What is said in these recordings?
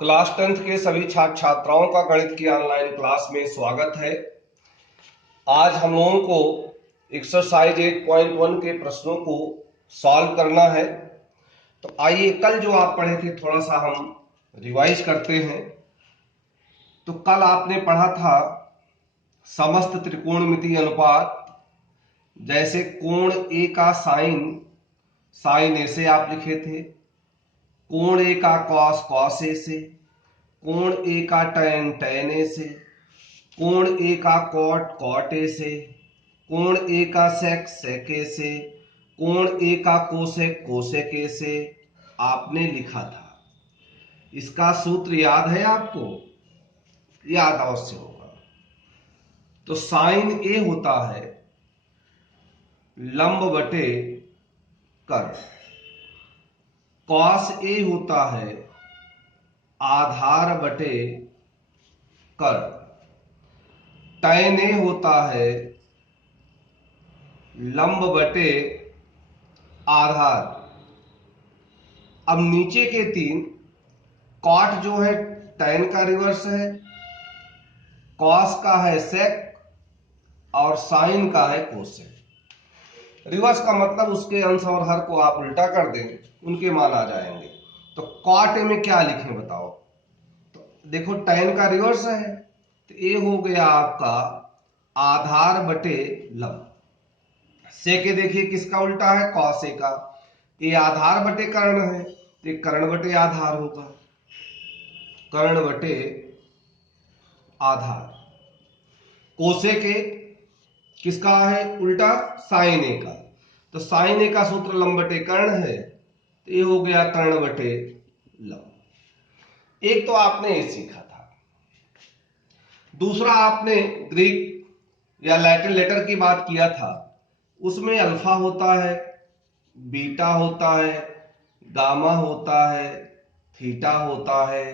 Class 10th के सभी छात्र छात्राओं का गणित की ऑनलाइन क्लास में स्वागत है। आज हम लोगों को एक्सरसाइज 8.1 के प्रश्नों को सॉल्व करना है। तो आइए कल जो आप पढ़े थे थोड़ा सा हम रिवाइज करते हैं। तो कल आपने पढ़ा था समस्त त्रिकोणमितीय अनुपात, जैसे कोण ए का साइन ए से आप लिखे थे, कोण ए का कॉस ए से, कोण ए का टैन ए से, कोण ए का कॉट ए से, कोण ए का सेक ए से, कोण ए का कोसेक ए से आपने लिखा था। इसका सूत्र याद है आपको? याद अवश्य होगा। तो साइन ए होता है लंब बटे कर्ण, कॉस ए होता है आधार बटे कर्ण, टैन ए होता है लंब बटे आधार। अब नीचे के तीन, कॉट जो है टैन का रिवर्स है, कॉस का है सेक और साइन का है कोसेक। रिवर्स का मतलब उसके अंश और हर को आप उल्टा कर दें, उनके मान आ जाएंगे। तो कॉट ए में क्या लिखें बताओ? तो देखो टैन का रिवर्स है, तो ए हो गया आपका आधार बटे लंब। सेक ए देखिए किसका उल्टा है? कॉस ए का। ए आधार बटे कर्ण है, तो ये कर्ण बटे आधार होगा, कर्ण बटे आधार। कोसेक ए किसका है उल्टा? साइन ए का। तो साइन ए का सूत्र लंब बटे कर्ण है, तो ये हो गया कर्ण बटे लंब। एक तो आपने ये सीखा था। दूसरा आपने ग्रीक या लैटिन लेटर की बात किया था, उसमें अल्फा होता है, बीटा होता है, गामा होता है, थीटा होता है।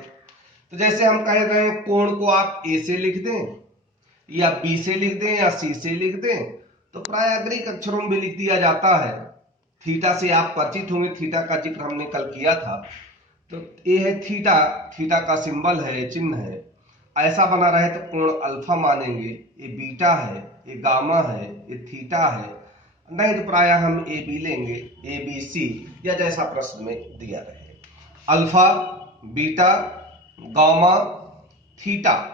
तो जैसे हम कह रहे हैं कोण को आप ए से लिख दें या बी से लिख दें या सी से लिख दें, तो प्राय ग्रीक अक्षरों में भी लिख दिया जाता है। थीटा से आप परिचित होंगे, थीटा का जिक्र हमने कल किया था। तो ये है थीटा, थीटा का सिंबल है, चिन्ह है। ऐसा बना रहे तो कोण अल्फा मानेंगे, ये बीटा है, ये गामा है, ये थीटा है। नहीं तो प्राय हम ए बी लेंगे, ए बी सी, या जैसा प्रश्न में दिया रहे। Alpha, beta, gamma, theta.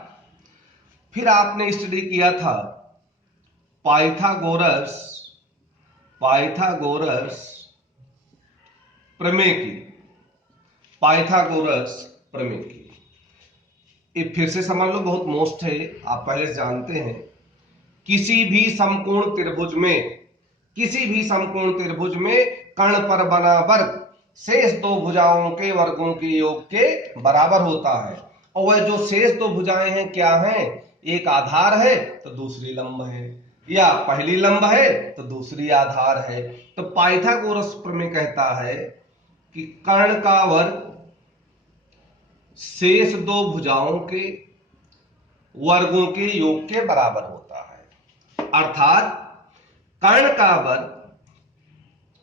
फिर आपने स्टडी किया था पाइथागोरस प्रमेय की, पाइथागोरस प्रमेय की। ये फिर से समझ लो, बहुत मोस्ट है, आप पहले से जानते हैं। किसी भी समकोण त्रिभुज में कर्ण पर बना वर्ग शेष दो भुजाओं के वर्गों के योग के बराबर होता है। और वह जो शेष दो भुजाएं हैं क्या हैं? एक आधार है तो दूसरी लंब है, या पहली लंब है तो दूसरी आधार है। तो पाइथागोरस प्रमेय कहता है कि कर्ण का वर्ग शेष दो भुजाओं के वर्गों के योग के बराबर होता है। अर्थात कर्ण का वर्ग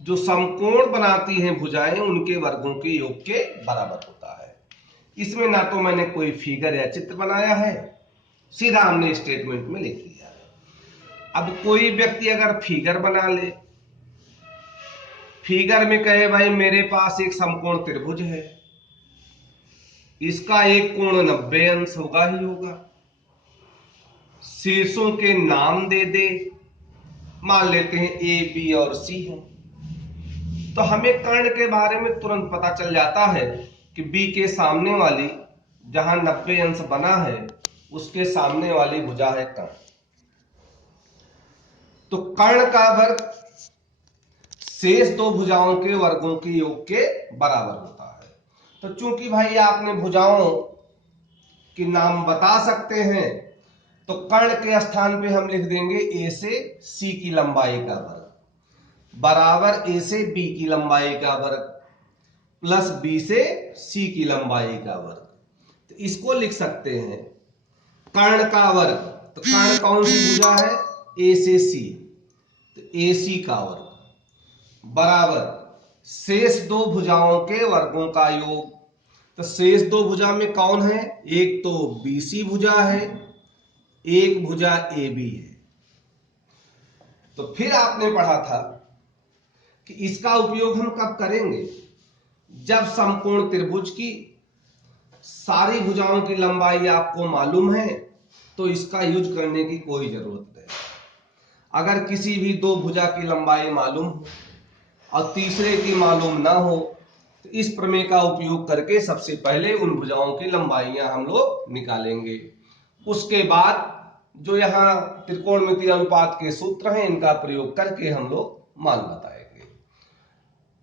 जो समकोण बनाती हैं भुजाएं, उनके वर्गों के योग के बराबर होता है। इसमें ना तो मैंने कोई फिगर या चित्र बनाया है, सीधा हमने स्टेटमेंट में लिख दिया है। अब कोई व्यक्ति अगर फिगर बना ले, फिगर में कहे भाई मेरे पास एक समकोण त्रिभुज है, इसका एक कोण 90 अंश होगा ही होगा, शीर्षों के नाम दे दे, मान लेते हैं ए बी और सी है, तो हमें कर्ण के बारे में तुरंत पता चल जाता है कि बी के सामने वाली, जहां 90 अंश बना है, उसके सामने वाली भुजा है कर्ण। तो कर्ण का वर्ग शेष दो भुजाओं के वर्गों के योग के बराबर होता है। तो चूंकि भाई आपने भुजाओं के नाम बता सकते हैं, तो कर्ण के स्थान पे हम लिख देंगे ए से सी की लंबाई का वर्ग बराबर ए से बी की लंबाई का वर्ग प्लस बी से सी की लंबाई का वर्ग। तो इसको लिख सकते हैं कर्ण का वर्ग। तो कर्ण कौन सी भुजा है? ए से सी, तो ए सी का वर्ग बराबर शेष दो भुजाओं के वर्गों का योग। तो शेष दो भुजा में कौन है? एक तो बीसी भुजा है, एक भुजा AB है। तो फिर आपने पढ़ा था कि इसका उपयोग हम कब करेंगे? जब समकोण त्रिभुज की सारी भुजाओं की लंबाई आपको मालूम है तो इसका यूज करने की कोई जरूरत नहीं। अगर किसी भी दो भुजा की लंबाई मालूम हो और तीसरे की मालूम ना हो तो इस प्रमेय का उपयोग करके सबसे पहले उन भुजाओं की लंबाइयां हम लोग निकालेंगे। उसके बाद जो यहाँ त्रिकोणमितीय अनुपात के सूत्र हैं इनका प्रयोग करके हम लोग मान बताएंगे।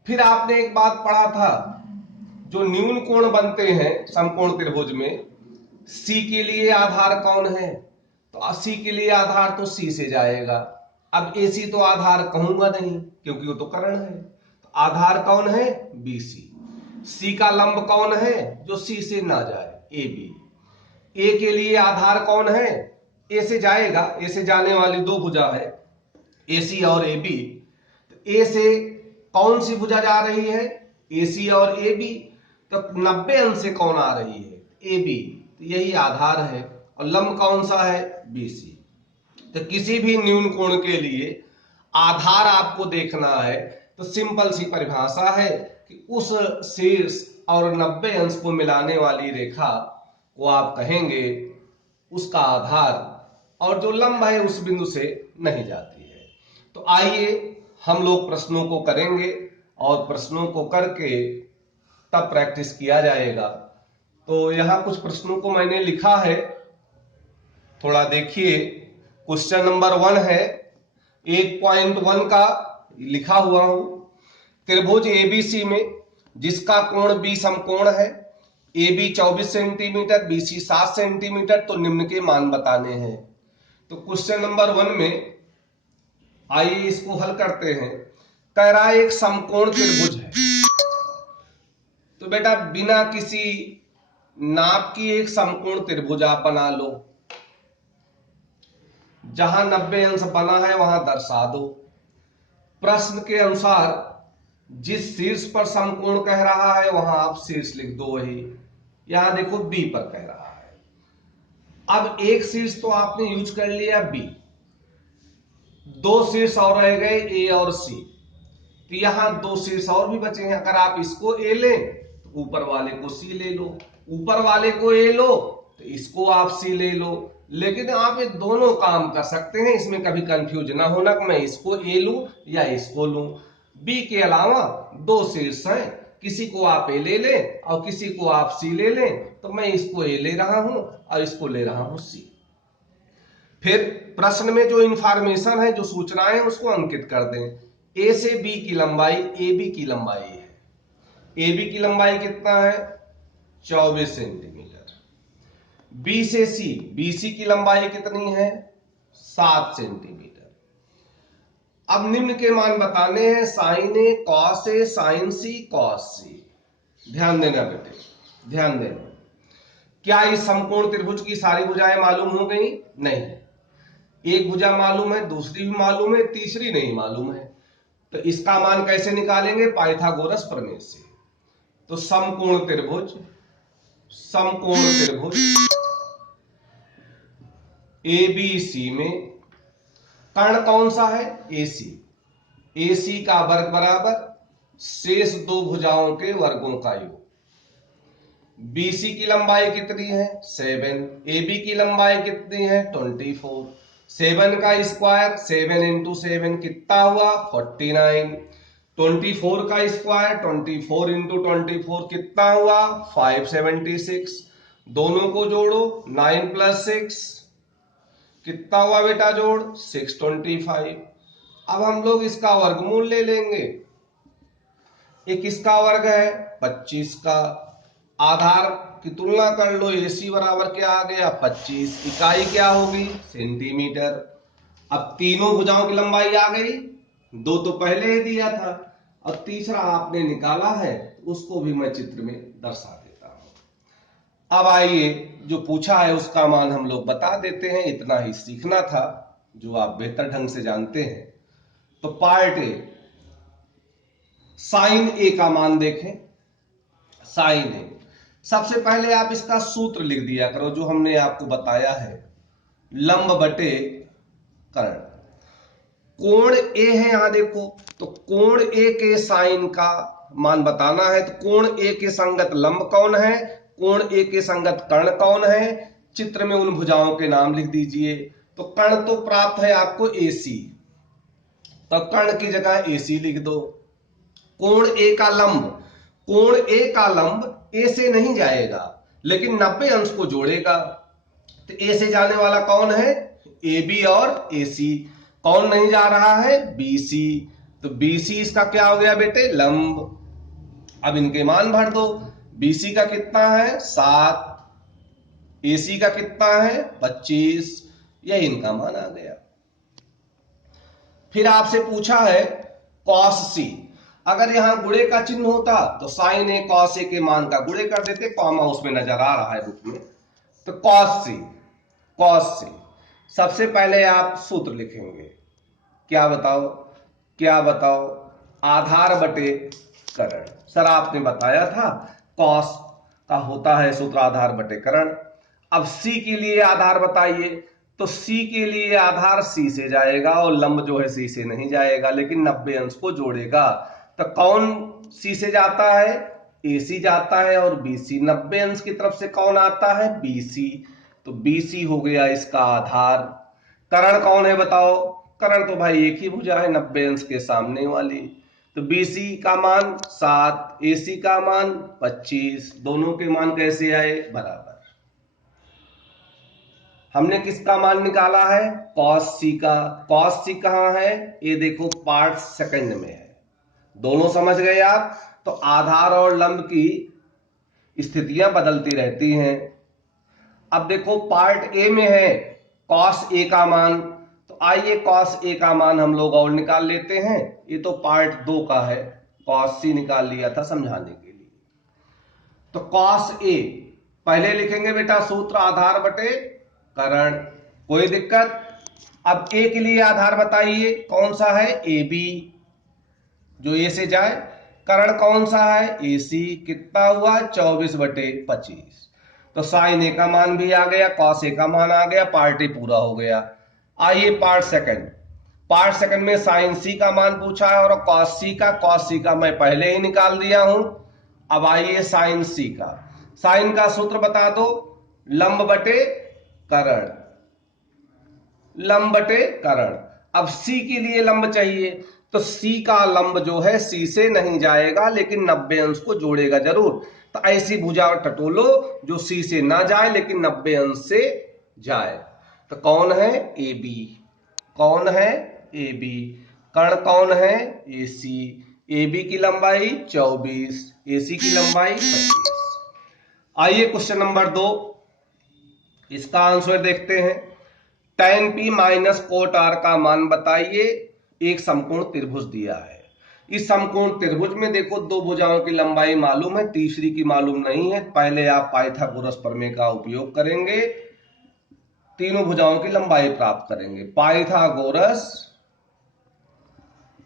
फिर आपने एक बात पढ़ा था, जो न्यून कोण बनते हैं समकोण त्रिभुज में, C के लिए आधार कौन है? तो C के लिए आधार तो C से जाएगा। अब AC तो आधार कहूंगा नहीं क्योंकि वो तो कर्ण है। तो आधार कौन है? BC। C का लंब कौन है जो C से ना जाए? AB। A के लिए आधार कौन है? A से जाएगा, A से जाने वाली दो भुजा है AC और AB। तो A से कौन सी भुजा जा रही है? AC और AB। तो 90 अंश से कौन आ रही है? AB। तो यही आधार है और लंब कौन सा है? BC। तो किसी भी न्यून कोण के लिए आधार आपको देखना है तो सिंपल सी परिभाषा है कि उस शीर्ष और 90 अंश को मिलाने वाली रेखा को आप कहेंगे उसका आधार, और जो लंब है उस बिंदु से नहीं जाती है। तो आइए हम लोग प्रश्नों को करेंगे और प्रश्नों को करके तब प्रैक्टिस किया जाएगा। तो यहां कुछ प्रश्नों को मैंने लिखा है, थोड़ा देखिए। क्वेश्चन नंबर 1 है, 1.1 का लिखा हुआ हूं। त्रिभुज ABC में जिसका कोण B समकोण है, AB 24 सेंटीमीटर, BC 7 सेंटीमीटर, तो निम्न के मान बताने हैं। तो क्वेश्चन नंबर 1 में आइए इसको हल करते हैं। कह रहा है एक समकोण त्रिभुज है, तो बेटा बिना किसी नाप की एक समकोण त्रिभुज आप बना लो। जहां 90 अंश बना है वहां दर्शा दो। प्रश्न के अनुसार जिस शीर्ष पर समकोण कह रहा है वहां आप शीर्ष लिख दो। वही यहां देखो B पर कह रहा है। अब एक शीर्ष तो आपने यूज कर लिया B, दो शीर्ष और रह गए A और C। तो यहां दो शीर्ष और भी बचे हैं। अगर आप इसको A लें तो ऊपर वाले को C ले लो, ऊपर वाले को A लो तो इसको आप C ले लो। लेकिन आप ये दोनों काम कर सकते हैं, इसमें कभी कंफ्यूज ना होना कि मैं इसको A लूं या इसको लूं। B के अलावा दो शीर्ष हैं, किसी को आप A ले लें और किसी को आप C ले लें। तो मैं इसको A ले रहा हूं और इसको ले रहा हूं C। फिर प्रश्न में जो इंफॉर्मेशन है, जो सूचनाएं हैं, उसको अंकित कर दें। A से B की लंबाई AB की लंबाई है। AB की लंबाई कितना है? 24 सेंटीमीटर। B से C, BC की लंबाई कितनी है? 7 सेंटीमीटर। अब निम्न के मान बताने हैं, sine A, cos A, sine C, cos C। ध्यान देना बेटे, ध्यान देना। क्या इस समकोण त्रिभुज की सारी भुजाएं मालूम हो गई? नहीं। एक भुजा मालूम है, दूसरी भी मालूम है, तीसरी नहीं मालूम है। तो इसका मान कैसे निकालेंगे? पाइथागोरस प्रमेय से। तो समकोण त्रिभुज ABC में कर्ण कौन सा है? AC। AC का वर्ग बराबर शेष दो भुजाओं के वर्गों का योग। BC की लंबाई कितनी है? 7। AB की लंबाई कितनी है? 24। 7 का स्क्वायर 7 इंटू 7 कितना हुआ? 49। 24 का स्क्वायर 24 इंटू 24 कितना हुआ? 576। दोनों को जोड़ो, 9 प्लस 6 कितना हुआ बेटा जोड़? 625। अब हम लोग इसका वर्गमूल ले लेंगे। एक इसका वर्ग है 25 का। आधार की तुलना कर लो, AC बराबर क्या आ गया? 25। इकाई क्या होगी? सेंटीमीटर। अब तीनों भुजाओं की लंबाई आ गई, दो तो पहले ही दिया था और तीसरा आपने निकाला है, उसको भी मैं चित्र में दर्शा देता हूं। अब आइए जो पूछा है उसका मान हम लोग बता देते हैं। इतना ही सीखना था जो आप बेहतर ढंग से जानते हैं। तो पार्ट A, साइन A का मान देखें। साइन A सबसे पहले आप इसका सूत्र लिख दिया करो जो हमने आपको बताया है, लंब बटे कर्ण। कोण ए है, यहां देखो, तो कोण ए के साइन का मान बताना है, तो कोण ए के संगत लंब कौन है, कोण ए के संगत कर्ण कौन है, चित्र में उन भुजाओं के नाम लिख दीजिए। तो कर्ण तो प्राप्त है आपको AC, तो कर्ण की जगह AC लिख दो। कोण ए का लंब, कोण ए का लंब ए से नहीं जाएगा लेकिन 90 अंश को जोड़ेगा, तो ए से जाने वाला कौन है, AB और AC। कौन नहीं जा रहा है, BC, तो BC इसका क्या हो गया बेटे, लंब। अब इनके मान भर दो, BC का कितना है 7, AC का कितना है 25, यह इनका मान आ गया। फिर आपसे पूछा है cos C, अगर यहां गुणे का चिन्ह होता तो sin A cos A के मान का गुणे कर देते, कॉमा उसमें नजर आ रहा है बुक में। तो cos C सबसे पहले आप सूत्र लिखेंगे, क्या बताओ, आधार बटे कर्ण। सर आपने बताया था cos का होता है सूत्र आधार बटे कर्ण। अब C के लिए आधार बताइए, तो C के लिए आधार C से जाएगा और लंब जो है C से नहीं जाएगा लेकिन 90 अंश को जोड़ेगा। तो कौन C से जाता है, AC जाता है, और BC 90 अंश की तरफ से कौन आता है, BC, तो BC हो गया इसका आधार। कर्ण कौन है बताओ, कर्ण तो भाई एक ही भुजा है 90 अंश के सामने वाली, तो BC का मान 7, AC का मान 25, दोनों के मान कैसे आए, बराबर। हमने किसका मान निकाला है, cos C का। cos C कहां है, ये देखो पार्ट सेकंड में है, दोनों समझ गए आप। तो आधार और लंब की स्थितियां बदलती रहती हैं। अब देखो पार्ट ए में है cos A का मान, तो आइए cos A का मान हम लोग और निकाल लेते हैं। ये तो पार्ट 2 का है, cos C निकाल लिया था समझाने के लिए। तो cos A पहले लिखेंगे बेटा सूत्र आधार बटे कर्ण, कोई दिक्कत। अब A के लिए आधार बताइए कौन सा है, AB, जो A से जाए। कर्ण कौन सा है, AC, कितना हुआ 24/25, तो sin A का मान भी आ गया, cos A का मान आ गया, पार्ट ए पूरा हो गया। आइए पार्ट सेकंड में sin C का मान पूछा है और cos C का मैं पहले ही निकाल दिया हूं। अब आइए sin C का, sin का सूत्र बता दो, लंब बटे कर्ण, अब C के लिए लंब चाहिए, तो C का लंब जो है C से नहीं जाएगा लेकिन 90 अंश को जोड़ेगा जरूर। तो ऐसी भुजा टटोलो जो C से ना जाए लेकिन 90 अंश से जाए। तो कौन है, AB, कर्ण कौन है, AC, AB की लंबाई 24, AC की लंबाई 25। आइए क्वेश्चन नंबर 2, इसका आंसर देखते हैं। tan P minus cot R का मान बताइए। एक समकोण त्रिभुज दिया है, इस समकोण त्रिभुज में देखो दो भुजाओं की लंबाई मालूम है, तीसरी की मालूम नहीं है। पहले आप पाइथागोरस प्रमेय का उपयोग करेंगे, तीनों भुजाओं की लंबाई प्राप्त करेंगे पाइथागोरस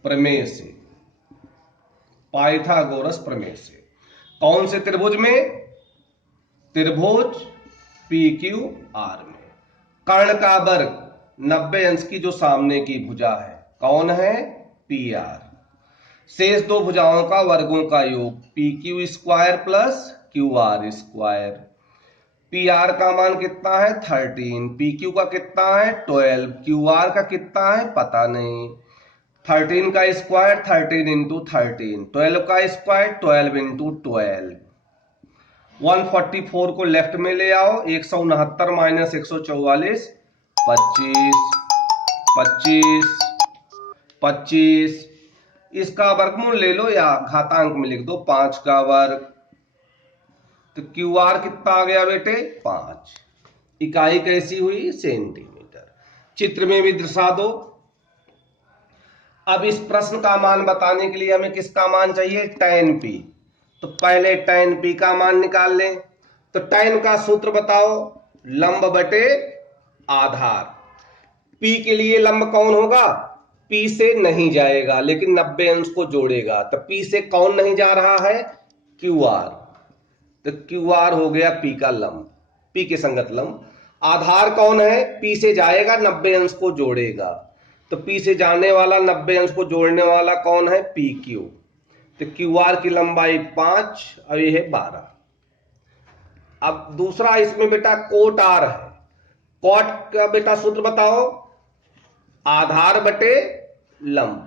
प्रमेय से। कौन से त्रिभुज में, त्रिभुज PQR में। कर्ण का वर्ग 90 अंश की जो सामने की भुजा है कौन है, PR। शेष दो भुजाओं का वर्गों का योग PQ square plus QR square. PR का मान कितना है 13, PQ का कितना है 12, QR का कितना है पता नहीं। 13 का स्क्वायर 13 इंटू 13, 12 का स्क्वायर 12 इंटू 12। 144 को लेफ्ट में ले आओ, 169 माइनस 144, 25। इसका वर्गमूल ले लो या घातांक में लिख दो, 5 का वर्ग। तो QR कितना आ गया बेटे 5। इकाई कैसी हुई, सेंटीमीटर। चित्र में भी दर्शा दो। अब इस प्रश्न का मान बताने के लिए हमें किसका मान चाहिए, tan P। तो पहले tan P का मान निकाल लें। तो tan का सूत्र बताओ, लंब बटे आधार। P के लिए लंब कौन होगा, P से नहीं जाएगा लेकिन 90 अंश को जोड़ेगा, तो P से कौन नहीं जा रहा है, QR। तो क्यू आर हो गया पी का लंब, पी के संगत लंब। आधार कौन है? पी से जाएगा 90 अंश को जोड़ेगा, तो पी से जाने वाला 90 अंश को जोड़ने वाला कौन है? P Q. तो क्यू आर की लंबाई 5 और ये है 12। अब दूसरा इसमें बेटा कोट आर है। कोट का बेटा सूत्र बताओ, आधार बटे लंब।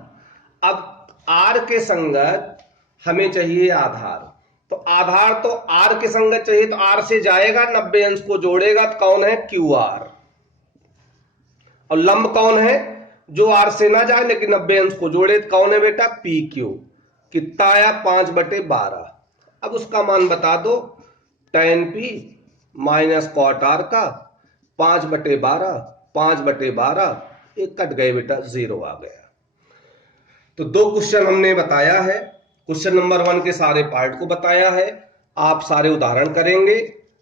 अब आर के संगत हमें चाहिए आधार, तो आधार तो आर के संगत चाहिए, तो आर से जाएगा 90 अंश को जोड़ेगा, तो कौन है? Q R. और लंब कौन है? जो आर से ना जाए लेकिन 90 अंश को जोड़े, तो कौन है बेटा? P Q. कितना आया? 5/12। अब उसका मान बता दो, tan pi minus cot R का 5/12, 5/12 एक कट गए बेटा, 0 आ गया। तो 2 क्वेश्चन हमने बताया है। क्वेश्चन नंबर 1 के सारे पार्ट को बताया है, आप सारे उदाहरण करेंगे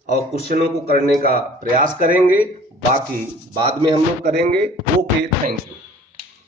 और क्वेश्चनों को करने का प्रयास करेंगे, बाकी बाद में हम लोग करेंगे। Okay, thank you.